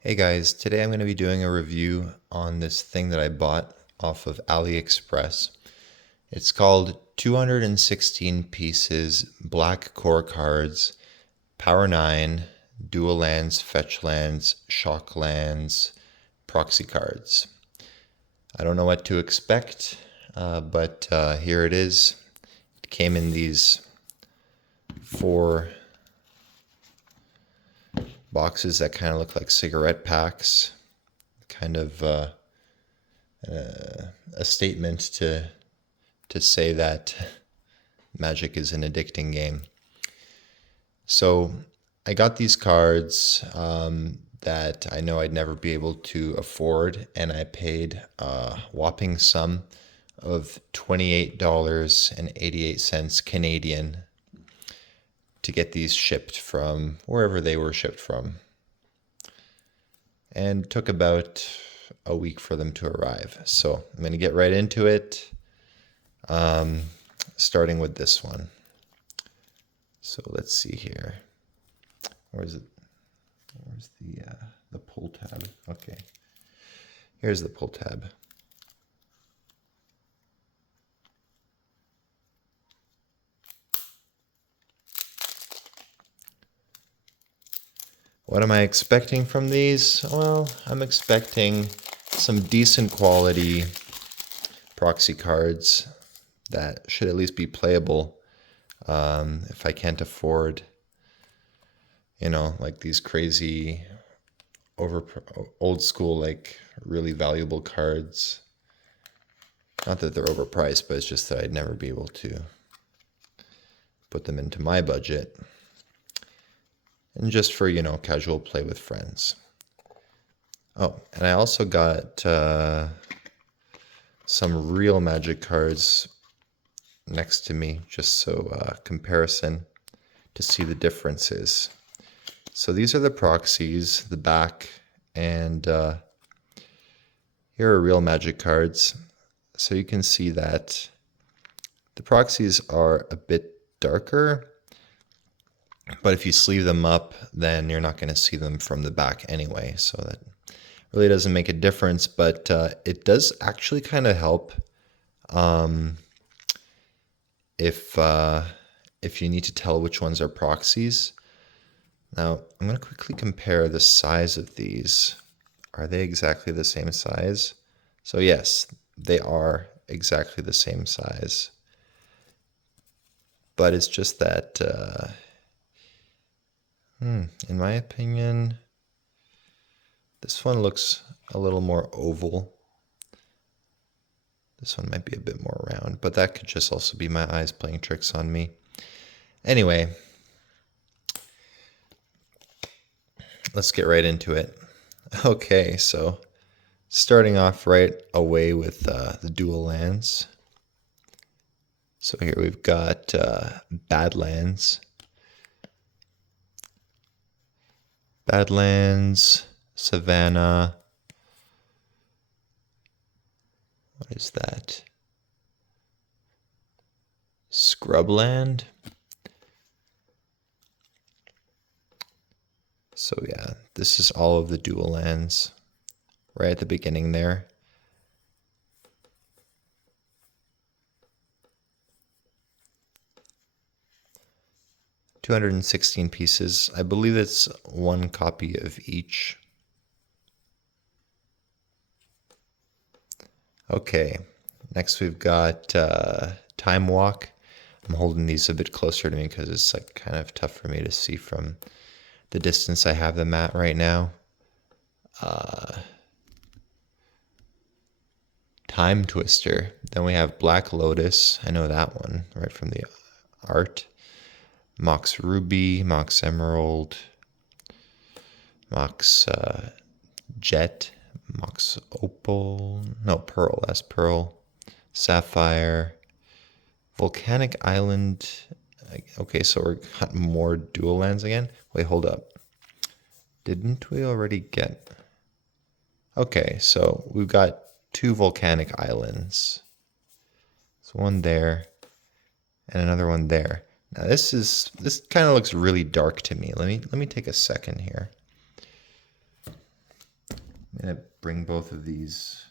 Hey guys, today I'm going to be doing a review on this thing that I bought off of AliExpress. It's called 216 pieces black core cards, Power 9, dual lands, fetch lands, shock lands, proxy cards. I don't know what to expect, but here it is. It came in these 4 boxes that kind of look like cigarette packs, kind of a statement to say that Magic is an addicting game. So I got these cards that I know I'd never be able to afford, and I paid a whopping sum of $28.88 Canadian to get these shipped from wherever they were shipped from. And it took about a week for them to arrive. So I'm going to get right into it, starting with this one. So let's see here. Where's it? Where's the pull tab? Okay, here's the pull tab. What am I expecting from these? Well, I'm expecting some decent quality proxy cards that should at least be playable. If I can't afford, like these crazy old school, like really valuable cards. Not that they're overpriced, but it's just that I'd never be able to put them into my budget. And just for, casual play with friends. Oh, and I also got some real Magic cards next to me, just so comparison to see the differences. So these are the proxies, the back, and here are real Magic cards. So you can see that the proxies are a bit darker, but if you sleeve them up, then you're not going to see them from the back anyway. So that really doesn't make a difference, but it does actually kind of help if you need to tell which ones are proxies. Now, I'm going to quickly compare the size of these. Are they exactly the same size? So yes, they are exactly the same size. But it's just that, in my opinion, this one looks a little more oval. This one might be a bit more round, but that could just also be my eyes playing tricks on me. Anyway, let's get right into it. Okay, so starting off right away with the dual lands. So here we've got Badlands. Badlands, Savannah. What is that? Scrubland. So yeah, this is all of the dual lands right at the beginning there. $216 pieces. I believe it's one copy of each. Okay, next we've got Time Walk. I'm holding these a bit closer to me because it's like kind of tough for me to see from the distance I have them at right now. Time Twister. Then we have Black Lotus. I know that one right from the art. Mox Ruby, Mox Emerald, Mox Jet, Mox Opal, no, Pearl, that's Pearl, Sapphire, Volcanic Island. Okay, so we're got more dual lands again. Wait, hold up. Didn't we already get... Okay, so we've got 2 volcanic islands. So one there and another one there. Now this kind of looks really dark to me. Let me take a second here. I'm going to bring both of these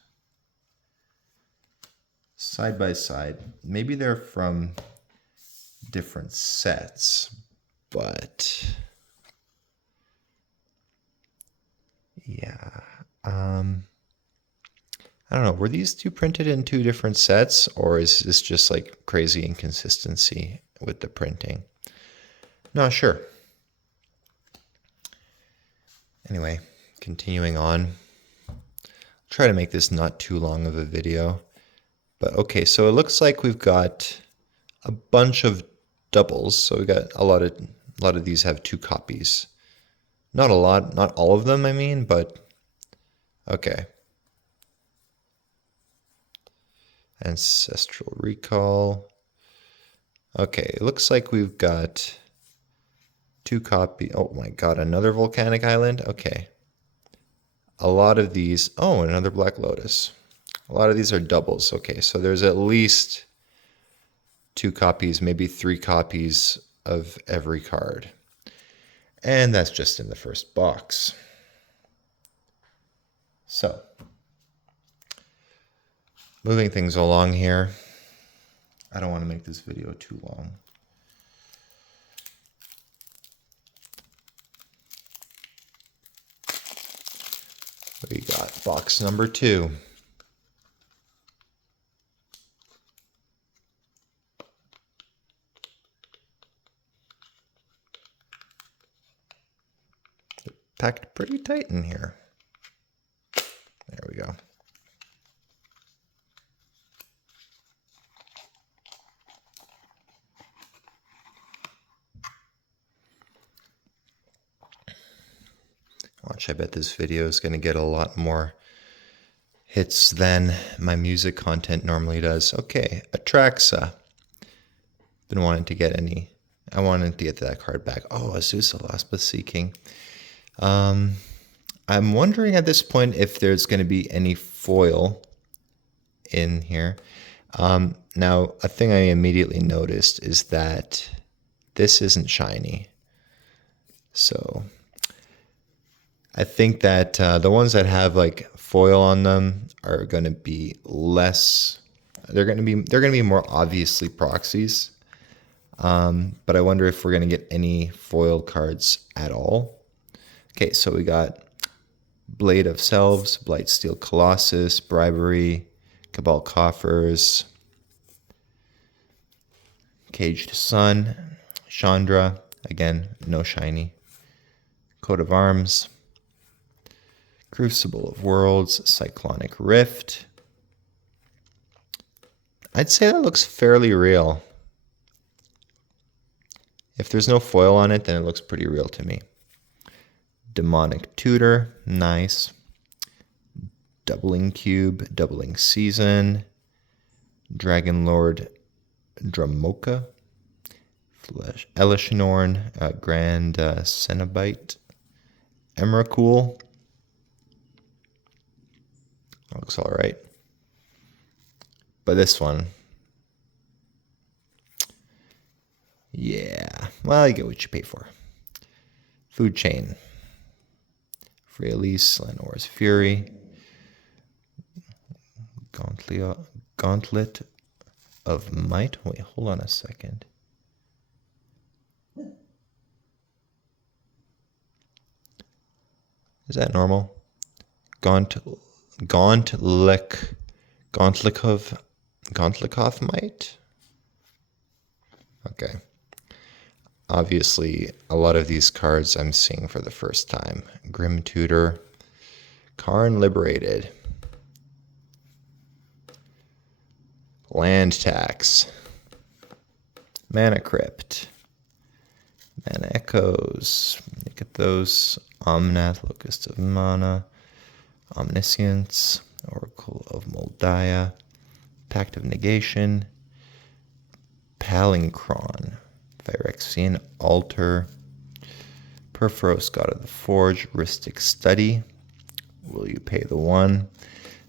side by side. Maybe they're from different sets, but yeah. I don't know. Were these two printed in two different sets, or is this just like crazy inconsistency with the printing? Not sure. Anyway, continuing on. Try to make this not too long of a video. But okay, so it looks like we've got a bunch of doubles. So we got a lot of these have two copies. Not a lot, not all of them, I mean, but okay. Ancestral Recall. Okay, it looks like we've got two copy. Oh my god, another volcanic island? Okay. A lot of these. Oh, another Black Lotus. A lot of these are doubles. Okay, so there's at least two copies, maybe three copies of every card. And that's just in the first box. So, moving things along here. I don't want to make this video too long. We got box number 2. Packed pretty tight in here. There we go. Watch, I bet this video is going to get a lot more hits than my music content normally does. Okay, Atraxa. Been wanting to get any. I wanted to get that card back. Oh, Azusa Lost but Seeking. I'm wondering at this point if there's going to be any foil in here. Now, a thing I immediately noticed is that this isn't shiny. So I think that the ones that have like foil on them are going to be less. They're going to be more obviously proxies. But I wonder if we're going to get any foil cards at all. Okay, so we got Blade of Selves, Blightsteel Colossus, Bribery, Cabal Coffers, Caged Sun, Chandra, again, no shiny, Coat of Arms, Crucible of Worlds, Cyclonic Rift. I'd say that looks fairly real. If there's no foil on it, then it looks pretty real to me. Demonic Tutor, nice. Doubling Cube, Doubling Season, Dragon Lord Dramoka, Elishnorn, Grand Cenobite, Emrakul. Looks all right. But this one, yeah, well, you get what you pay for. Food Chain, Freyalise, Lenore's Fury, Gauntlet of Might. Wait, hold on a second. Is that normal? Gauntlikov Might? Okay. Obviously, a lot of these cards I'm seeing for the first time. Grim Tutor, Karn Liberated, Land Tax, Mana Crypt, Mana Echoes, look at those, Omnath, Locust of Mana, Omniscience, Oracle of Moldiah, Pact of Negation, Palinchron, Phyrexian Altar, Perforos, God of the Forge, Rhystic Study, Will You Pay the One,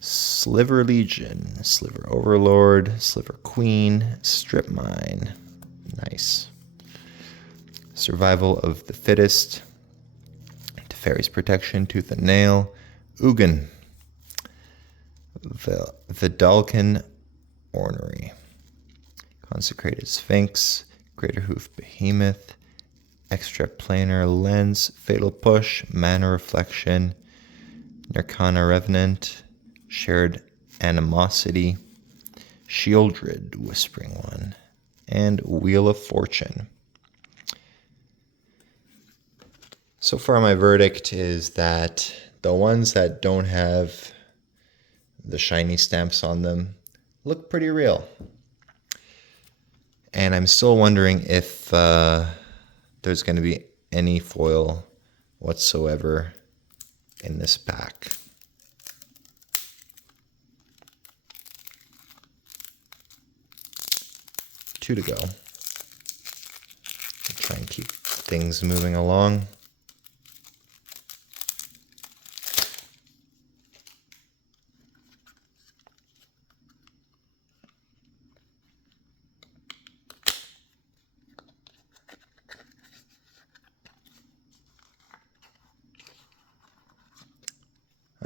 Sliver Legion, Sliver Overlord, Sliver Queen, Strip Mine, nice. Survival of the Fittest, Teferi's Protection, Tooth and Nail, Ugin, Vidalcan Ornery, Consecrated Sphinx, Greater Hoof Behemoth, Extra Planar Lens, Fatal Push, Mana Reflection, Nirkana Revenant, Shared Animosity, Shieldred, Whispering One, and Wheel of Fortune. So far, my verdict is that the ones that don't have the shiny stamps on them look pretty real. And I'm still wondering if there's going to be any foil whatsoever in this pack. Two to go. Try and keep things moving along.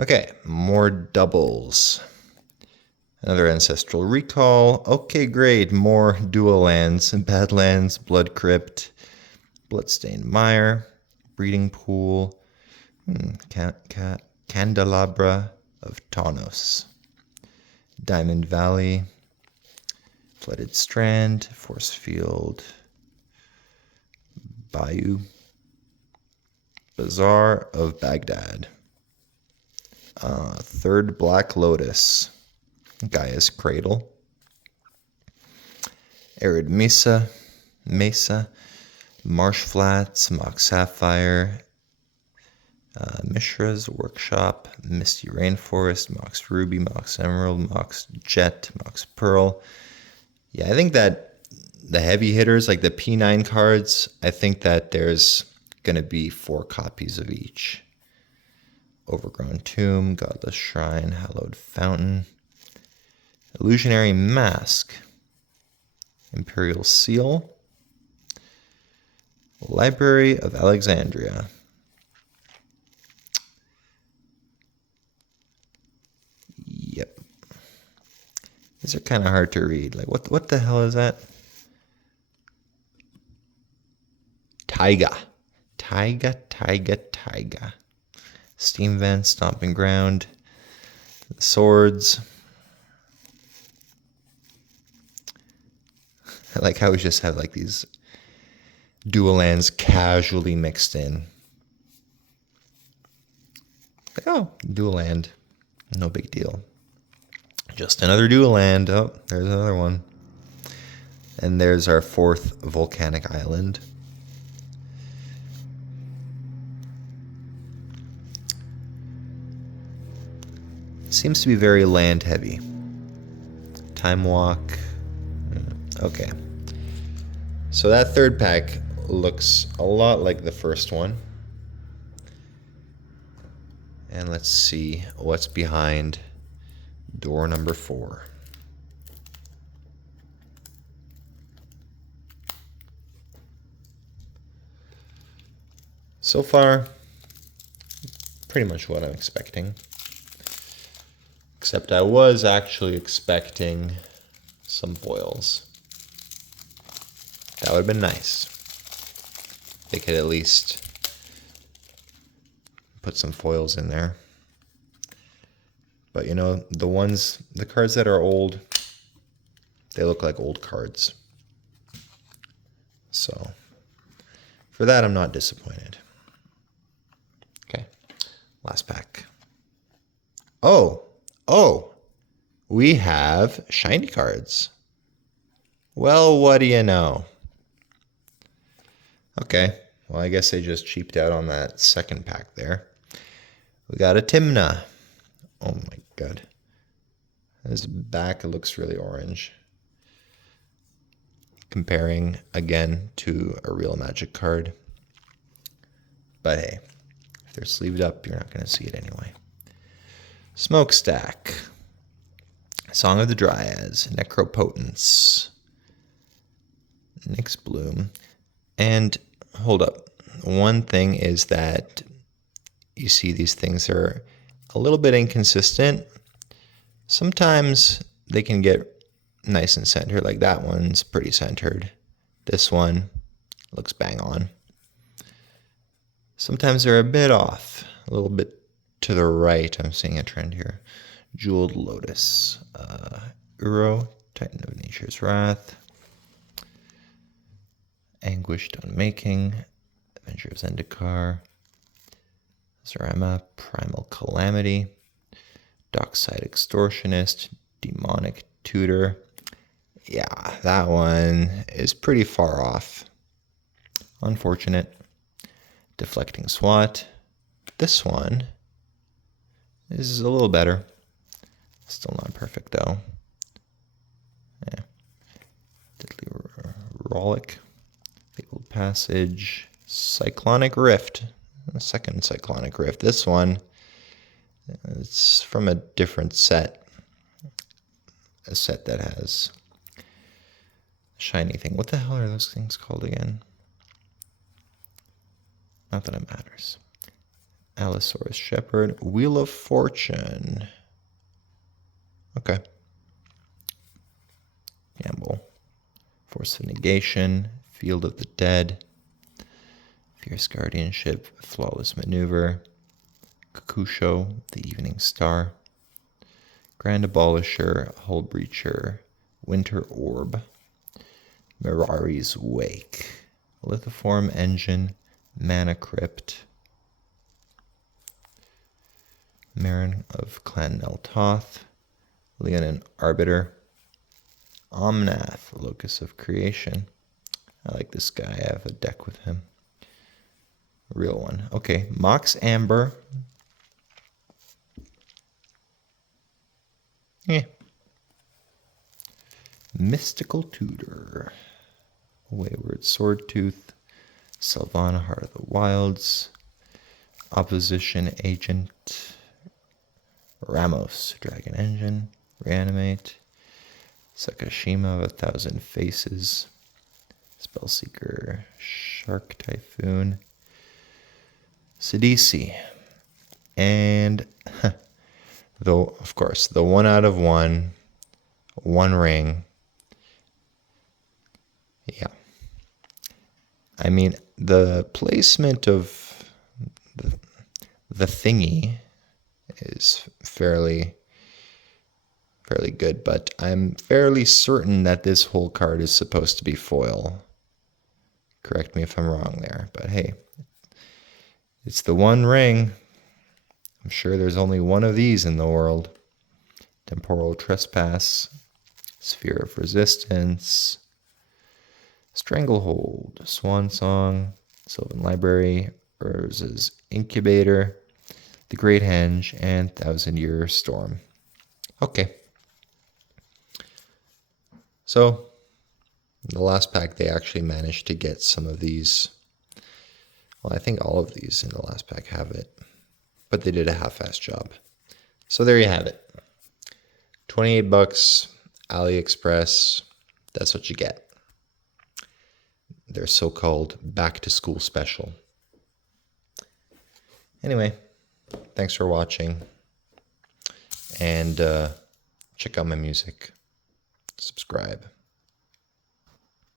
Okay, more doubles. Another Ancestral Recall. Okay, great. More dual lands. Badlands, Blood Crypt, Bloodstained Mire, Breeding Pool, Candelabra of Tawnos, Diamond Valley, Flooded Strand, Force Field, Bayou, Bazaar of Baghdad, Third Black Lotus, Gaia's Cradle, Arid Mesa, Marsh Flats, Mox Sapphire, Mishra's Workshop, Misty Rainforest, Mox Ruby, Mox Emerald, Mox Jet, Mox Pearl. Yeah, I think that the heavy hitters, like the P9 cards, I think that there's going to be 4 copies of each. Overgrown Tomb, Godless Shrine, Hallowed Fountain, Illusionary Mask, Imperial Seal, Library of Alexandria, yep. These are kind of hard to read. Like, what the hell is that? Taiga. Steam Vent, Stomping Ground, Swords. I like how we just have like these dual lands casually mixed in. Like, oh, dual land, no big deal. Just another dual land. Oh, there's another one. And there's our 4th volcanic island. Seems to be very land heavy. Time Walk. Okay. So that third pack looks a lot like the first one. And let's see what's behind door number 4. So far, pretty much what I'm expecting. Except I was actually expecting some foils. That would have been nice. They could at least put some foils in there. But you know, the cards that are old, they look like old cards. So for that, I'm not disappointed. Okay, last pack. Oh, we have shiny cards. Well, what do you know? Okay, well, I guess they just cheaped out on that second pack there. We got a Timna. Oh my god. His back looks really orange. Comparing again to a real Magic card. But hey, if they're sleeved up, you're not going to see it anyway. Smokestack, Song of the Dryads, Necropotence, Nyx Bloom, and hold up. One thing is that you see these things are a little bit inconsistent. Sometimes they can get nice and centered, like that one's pretty centered. This one looks bang on. Sometimes they're a bit off, a little bit to the right. I'm seeing a trend here. Jeweled Lotus, Uro, Titan of Nature's Wrath, Anguished Unmaking, Avenger of Zendikar, Zarema, Primal Calamity, Dockside Extortionist, Demonic Tutor. Yeah, that one is pretty far off. Unfortunate. Deflecting SWAT. This one is a little better. Still not perfect though. Yeah. Deadly Rollick. Legal Passage. Cyclonic Rift. A second Cyclonic Rift. This one, it's from a different set. A set that has a shiny thing. What the hell are those things called again? Not that it matters. Allosaurus Shepherd. Wheel of Fortune. Okay. Gamble. Force of Negation. Field of the Dead. Fierce Guardianship. Flawless Maneuver. Kakusho. The Evening Star. Grand Abolisher. Hull Breacher. Winter Orb. Mirari's Wake. Lithoform Engine. Mana Crypt. Marin of Clan Neltoth. Leonin Arbiter. Omnath, Locus of Creation. I like this guy. I have a deck with him. Real one. Okay, Mox Amber. Yeah. Mystical Tutor. Wayward Swordtooth. Sylvana, Heart of the Wilds. Opposition Agent. Ramos, Dragon Engine. Reanimate. Sakashima of 1,000 Faces. Spellseeker. Shark Typhoon. Sidisi. And, though, of course, the 1 out of 1. One ring. Yeah. I mean, the placement of the thingy is fairly good, but I'm fairly certain that this whole card is supposed to be foil. Correct me if I'm wrong there, but hey, it's the one ring. I'm sure there's only one of these in the world. Temporal Trespass, Sphere of Resistance, Stranglehold, Swan Song, Sylvan Library, Urza's Incubator, The Great Henge, and 1,000-Year Storm. Okay. So, in the last pack, they actually managed to get some of these. Well, I think all of these in the last pack have it, but they did a half-assed job. So there you have it. 28 bucks, AliExpress. That's what you get. Their so-called back-to-school special. Anyway, thanks for watching. And check out my music. Subscribe.